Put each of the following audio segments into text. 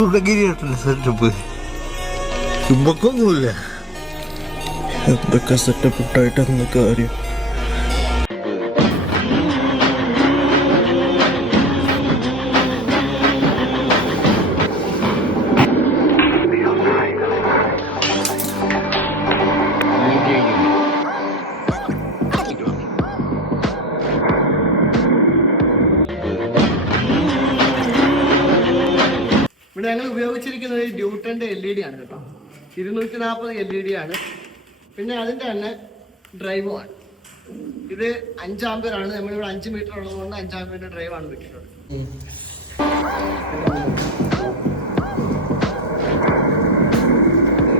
Setup ചുമ്പക്കൊന്നുമില്ല. എന്തൊക്കെ setup ഇട്ടായിട്ട് എന്തൊക്കെ കാര്യം. ഇവിടെ ഞങ്ങൾ ഉപയോഗിച്ചിരിക്കുന്നത് ഡ്യൂട്ടൻ്റെ LED ആണ് കേട്ടോ. 240 LED ആണ്. പിന്നെ അതിൻ്റെ തന്നെ ഡ്രൈവുമാണ്. ഇത് 5 ആമ്പിയറാണ്. നമ്മളിവിടെ 5 മീറ്റർ ഉള്ളതുകൊണ്ട് 5 ആമ്പിയറിൻ്റെ ഡ്രൈവാണ് വെച്ചിട്ടുള്ളത്.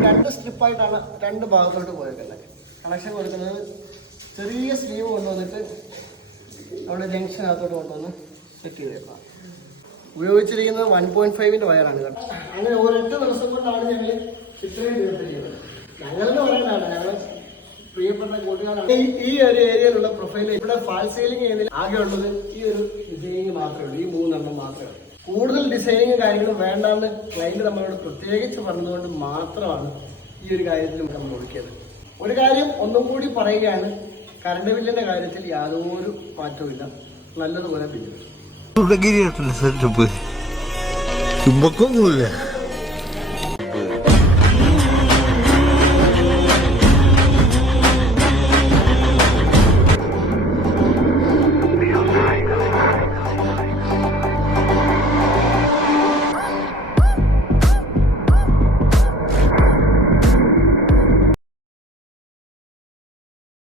രണ്ട് സ്ട്രിപ്പായിട്ടാണ് 2 ഭാഗത്തോട്ട് പോയേക്കുന്നത്. കണക്ഷൻ കൊടുക്കുന്നത് ചെറിയ സ്ലീവ് കൊണ്ടുവന്നിട്ട് അവിടെ ജംഗ്ഷനകത്തോട്ട് കൊണ്ടുവന്ന് സെറ്റ് ചെയ്തേക്കാം. ഉപയോഗിച്ചിരിക്കുന്നത് 1.5-ന്റെ വയറാണ് കേട്ടോ. അങ്ങനെ ഒരൊറ്റ ദിവസം കൊണ്ടാണ് ഞങ്ങൾ ഇത്രയും ചെയ്തത്. ഞങ്ങളെന്ന് പറയേണ്ടതാണ്, ഞങ്ങൾ പ്രിയപ്പെട്ട കൂട്ടുകാരാണ്. ഈ ഒരു ഏരിയയിലുള്ള പ്രൊഫൈൽ ഇവിടെ ഫാൾ സീലിംഗ് ചെയ്യുന്നതിൽ ആകെ ഉള്ളത് ഈ ഒരു ഡിസൈനിങ് മാത്രമേ ഉള്ളൂ. ഈ 3 എണ്ണം മാത്രമേ ഉള്ളൂ. കൂടുതൽ ഡിസൈനിങ് കാര്യങ്ങളും വേണ്ടാന്ന് ക്ലയന്റ് നമ്മളോട് പ്രത്യേകിച്ച് പറഞ്ഞതുകൊണ്ട് മാത്രമാണ് ഈ ഒരു കാര്യത്തിൽ നമ്മൾ ഒതുക്കിയത്. ഒരു കാര്യം ഒന്നും കൂടി പറയുകയാണ്, കറണ്ട് ബില്ലിന്റെ കാര്യത്തിൽ യാതൊരു മാറ്റവും നല്ലതുപോലെ ബില്ല്. സെറ്റപ്പ് ചുമ്പക്കൊന്നുമില്ല.